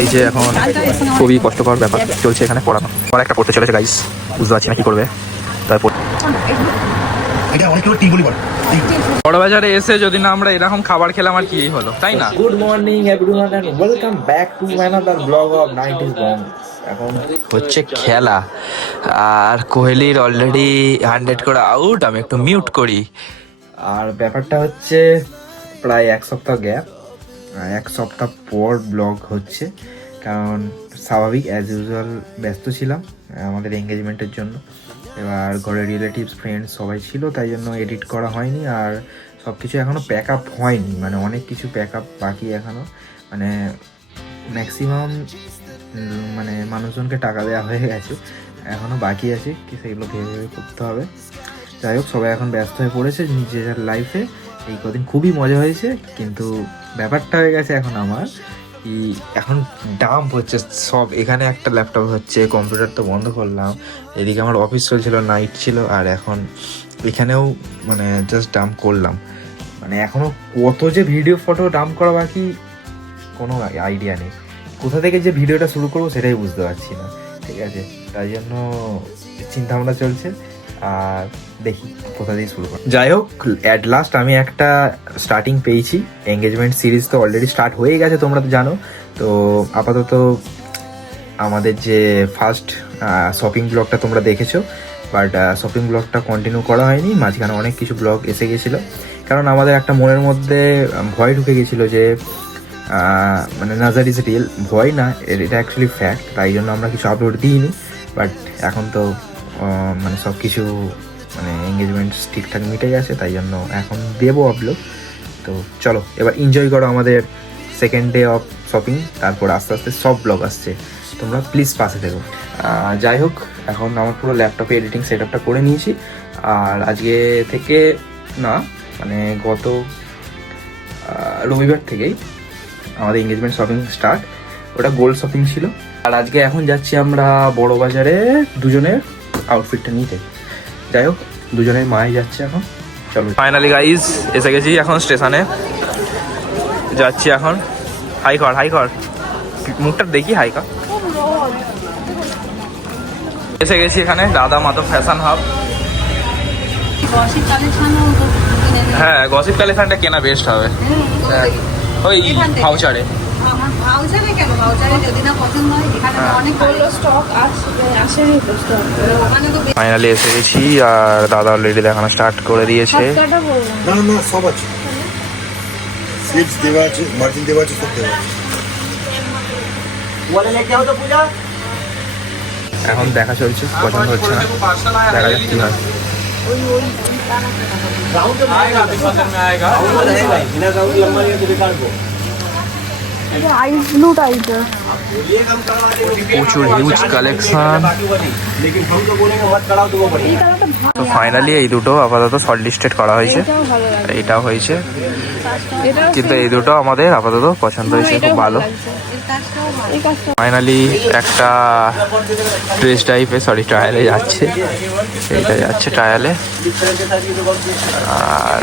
এই যে এখন খুবই কষ্টকর ব্যাপার চলছে এখানে পড়ানো। আমার একটা পড়তে চলেছে গাইস, বুঝতে পারছি না কি করবে। তারপর বড়বাজারে এসে যদি না আমরা এরকম খাবার খেলাম আর কি হলো, তাই না? Good morning everyone and welcome back to another blog of 90s Bong. এখন হচ্ছে খেলা, আর কোহলির অলরেডি 100 করে আউট। আমি একটু মিউট করি। আর ব্যাপারটা হচ্ছে প্রায় এক সপ্তাহ গ্যাপ, এক সপ্তাহ পর ব্লগ হচ্ছে, কারণ স্বাভাবিক অ্যাজ ইউজুয়াল ব্যস্ত ছিলাম আমাদের এঙ্গেজমেন্টের জন্য। এবার ঘরে রিলেটিভস ফ্রেন্ডস সবাই ছিল, তাই জন্য এডিট করা হয়নি। আর সব কিছু এখনও প্যাক আপ হয়নি, মানে অনেক কিছু প্যাক আপ বাকি এখনও, মানে ম্যাক্সিমাম মানে মানুষজনকে টাকা দেওয়া হয়ে গেছে, এখনও বাকি আছে কি সেগুলো ভেবে ভেবে করতে হবে। যাই হোক, সবাই এখন ব্যস্ত হয়ে পড়েছে নিজের লাইফে। এই কদিন খুবই মজা হয়েছে, কিন্তু ব্যাপারটা হয়ে গেছে এখন আমার কি, এখন ডাম্প হচ্ছে সব। এখানে একটা ল্যাপটপ হচ্ছে, কম্পিউটার তো বন্ধ করলাম, এদিকে আমার অফিস চলছিল, নাইট ছিল, আর এখন এখানেও মানে জাস্ট ডাম্প করলাম। মানে এখনও কত যে ভিডিও ফটো ডাম্প করা বাকি, কোনো আইডিয়া নেই। কোথা থেকে যে ভিডিওটা শুরু করবো সেটাই বুঝতে পারছি না, ঠিক আছে? তাই জন্য চিন্তাভাবনা চলছে, আর দেখি কোথা দিয়ে শুরু করি। যাই হোক, অ্যাট লাস্ট আমি একটা স্টার্টিং পেয়েছি। এঙ্গেজমেন্ট সিরিজ তো অলরেডি স্টার্ট হয়ে গেছে, তোমরা তো জানো। তো আপাতত আমাদের যে ফার্স্ট শপিং ব্লগটা তোমরা দেখেছো, বাট শপিং ব্লগটা কন্টিনিউ করা হয়নি, মাঝখানে অনেক কিছু ব্লগ এসে গেছিলো। কারণ আমাদের একটা মনের মধ্যে ভয় ঢুকে গেছিলো যে মানে নাজার ইজ রিয়েল, ভয় না, এটা অ্যাকচুয়ালি ফ্যাক্ট। তাই জন্য আমরা কিছু আপলোড দিইনি। বাট এখন তো মানে সব কিছু মানে এঙ্গেজমেন্ট ঠিকঠাক মিটে গেছে, তাই জন্য এখন দেবো আপলোড। তো চলো এবার এনজয় করো আমাদের সেকেন্ড ডে অফ শপিং, তারপর আস্তে আস্তে সব ব্লগ আসছে, তোমরা প্লিজ পাশে থেকো। যাই হোক, এখন আমার পুরো ল্যাপটপে এডিটিং সেট আপটা করে নিয়েছি। আর আজকে থেকে না, মানে গত রবিবার থেকেই আমাদের এঙ্গেজমেন্ট শপিং স্টার্ট। ওটা গোল্ড শপিং ছিল। আর আজকে এখন যাচ্ছি আমরা বড় বাজারে দুজনের আউটফিটটা নিতে। যাই হোক, দুজনের মাই যাচ্ছে এখন। চলো ফাইনালি গাইজ এসে গেছি এখন স্টেশনে, যাচ্ছি এখন। হাই কর, হাই কর, মুখটা দেখি, হাই কর। এসে গেছি এখানে দাদা মাতো ফ্যাশন হাব। হ্যাঁ, গসিপ কালেকশনটা কেনা বেস্ট হবে ওই ভাউচারে। ফাইনালি এসে গেছি, আর দাদা অলরেডি দেখানো স্টার্ট করে দিয়েছে। না না সব আছে, স্লিপস দেওয়া আছে, মার্জিন দেওয়া আছে, সব দেওয়া আছে। এখন দেখা চলছে, পছন্দ হচ্ছে না, দেখা যাক কি হয়। প্রচুর হিউজ কালেকশন। তো ফাইনালি এই দুটো আপাতত শর্ট লিস্টেড করা হয়েছে, এইটাও হয়েছে, কিন্তু এই দুটো আমাদের আপাতত পছন্দ হয়েছে, খুব ভালো। ফাইনালি একটা ড্রেস টাইপের, সরি ট্রায়ালে যাচ্ছে, এইটা যাচ্ছে ট্রায়ালে। আর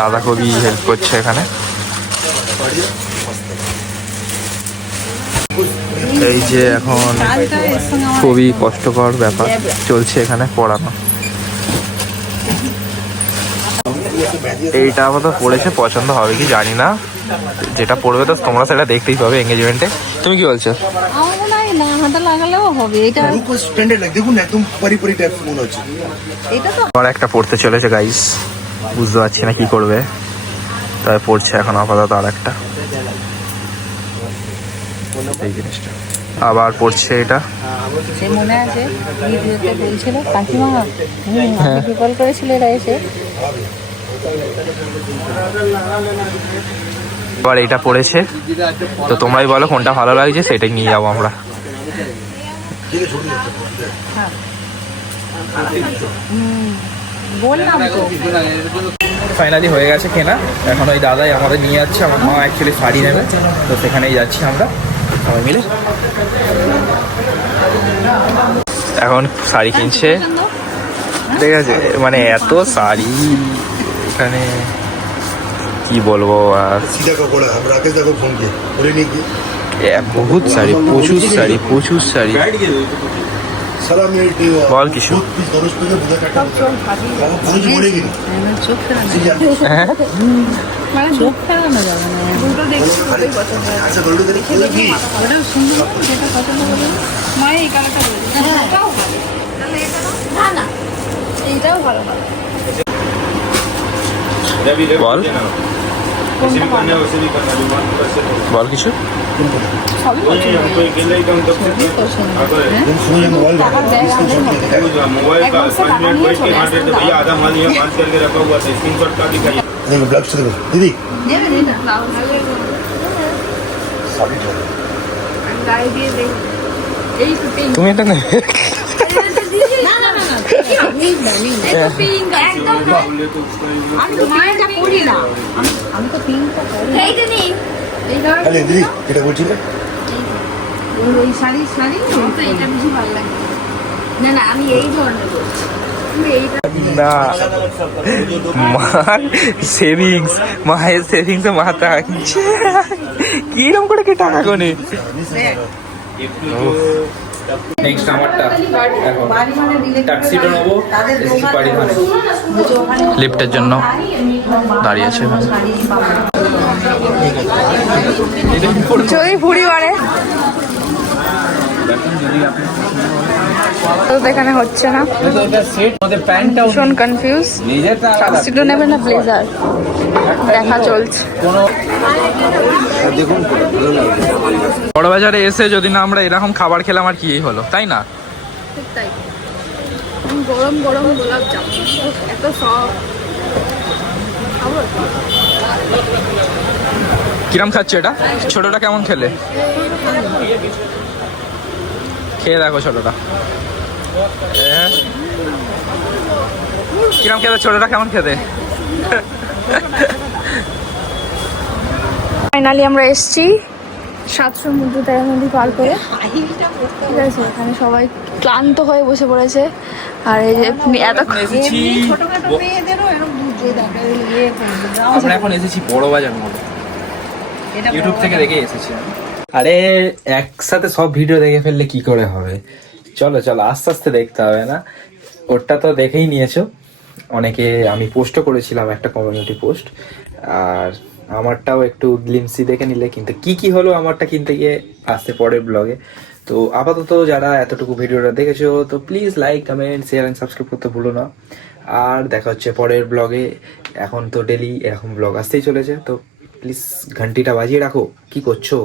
দাদা খুবই হেল্প করছে এখানে। এই যে এখন খুবই কষ্টকর ব্যাপার চলছে এখানে পড়ানো। এইটা আমাদের পড়েছে, পছন্দ হবে কি জানি না, যেটা পড়বে তো তোমরা সেটা দেখতেই পাবে এঙ্গেজমেন্টে। তুমি কি বলছো? আমার একটা পড়তে চলেছে গাইস, বুঝতে পারছি না কি করবে, তাই পড়ছে এখন আপাতত। আর একটা এই জিনিসটা আবার পড়ছে, এটা মনে আছে ভিডিওতে বলছিল কাকিমা, কল করেছিল এরা এসে। এবার এইটা পড়েছে, তো তোমরাই বলো কোনটা ভালো লাগছে, সেটাই নিয়ে যাবো আমরা। ফাইনালি হয়ে গেছে কেনা, এখন ওই দাদাই আমাদের নিয়ে যাচ্ছে। আমার মা অ্যাকচুয়ালি শাড়ি নেবে, তো সেখানেই যাচ্ছি আমরা সবাই মিলে। এখন শাড়ি কিনছে, ঠিক আছে? মানে এত শাড়ি এখানে, কি কি বলবো আর सीधा कपड़ा हम राकेश दा को फोन किए बोले नहीं कि বহুত শাড়ি, প্রচুর শাড়ি, প্রচুর শাড়ি। साला मेरे বল কিছু। पीस धनुष पे बुधा काटा চোখ ফাটিয়ে वो पुलिस बोलेगी नहीं আমার চোখ ফেরানো ठीक है হ্যাঁ মানে চোখ ফেরানো যাবে না দুটো দেখছি দুটোই পছন্দ হয়। अच्छा बोलो तेरी खोल की ওটাও সুন্দর যেটা পছন্দ হবে মায়ের এই কালারটা বলছি এটাও ভালো তাহলে এটা না না এইটাও ভালো ভালো বল কোনটা ভালো বল কিছু। সবই পছন্দ সবই পছন্দ হ্যাঁ तुम सुनो ये मोबाइल টাকা দেয় আমাদের মতো मोबाइल का एकदम से 5 मिनट टाका वेट नहीं किया छोड़े, 100 तो भैया आधा माल यहाँ बांध करके रखा हुआ था स्क्रीनशॉट का दिखाइए देखो ब्लैक से देखो दीदी নেবে এটা ব্লাউজ साबित हो গায়ে দিয়ে দেখি এই তো পিঙ্ক তুমি এটা নেবে? না না না না পিঙ্ক না এই তো পিঙ্ক একদম আমি তো পিঙ্কটা পরি না আমি তো পিঙ্কটা পরি এইটা নেই এই ধর अरे दीदी এটা বলছিল এই শাড়ি আমার তো এটা বেশি ভালো লাগে না না আমি এই ধরনের বলছি তুমি এইটা না, মার সেভিংস, মায়ের সেভিংসে মা টাকা কিনছে। কিরম করে কি টাকা কোনে? নেক্সট আমারটা এখন ট্যাক্সিটা নেবো, এসি বাড়ি ধানে লিফটের জন্য দাঁড়িয়েছে। যদি ভুড়ি বাড়ে তো এখানে হচ্ছে না, ভীষণ কনফিউজ। ট্যাক্সিটা নেবে না ব্লেজার দেখা চলছে। বড় বাজারে এসে যদি না আমরা এরকম খাবার খেলাম আর কি হলো, তাই না? ঠিক তাই, গরম গরম গোলাপ জামুন এত সব কিরম খাচ্ছে এটা? ছোটটা কেমন খেলে? খেয়ে দেখো ছোটটা। কিরম খেতে ছোটটা, কেমন খেতে? ফাইনালি আমরা এসছি 700 মধ্যে তেরো নদী পার করে। ঠিক আছে, এখানে সবাই ক্লান্ত হয়ে বসে পড়েছে। আর এই যে এত এসেছি, ছোটখাটো মেয়েদেরও এরকম বুঝে দেখা ইয়ে করবে আমরা এখন এসেছি বড় বাজার মোড়ে, এটা ইউটিউব থেকে দেখে এসেছি। আরে একসাথে সব ভিডিও দেখে ফেললে কি করে হবে? চলো চলো আস্তে আস্তে দেখতে হবে না? ওটা তো দেখেই নিয়েছো অনেকে, আমি পোস্টও করেছিলাম একটা কমিউনিটি পোস্ট, আর আমারটাও একটু গ্লিমসি দেখে নিলে। কিন্তু কি কি হলো আমারটা কিনতে গিয়ে আসতে পরের ব্লগে। তো আপাতত যারা এতটুকু ভিডিওটা দেখেছো তো please like comment share and subscribe করতে ভুলো না। আর দেখা হচ্ছে পরের ব্লগে। এখন তো ডেলি এরকম ব্লগ আসতেই চলেছে, তো প্লিজ ঘন্টিটা বাজিয়ে রাখো। কি করছো?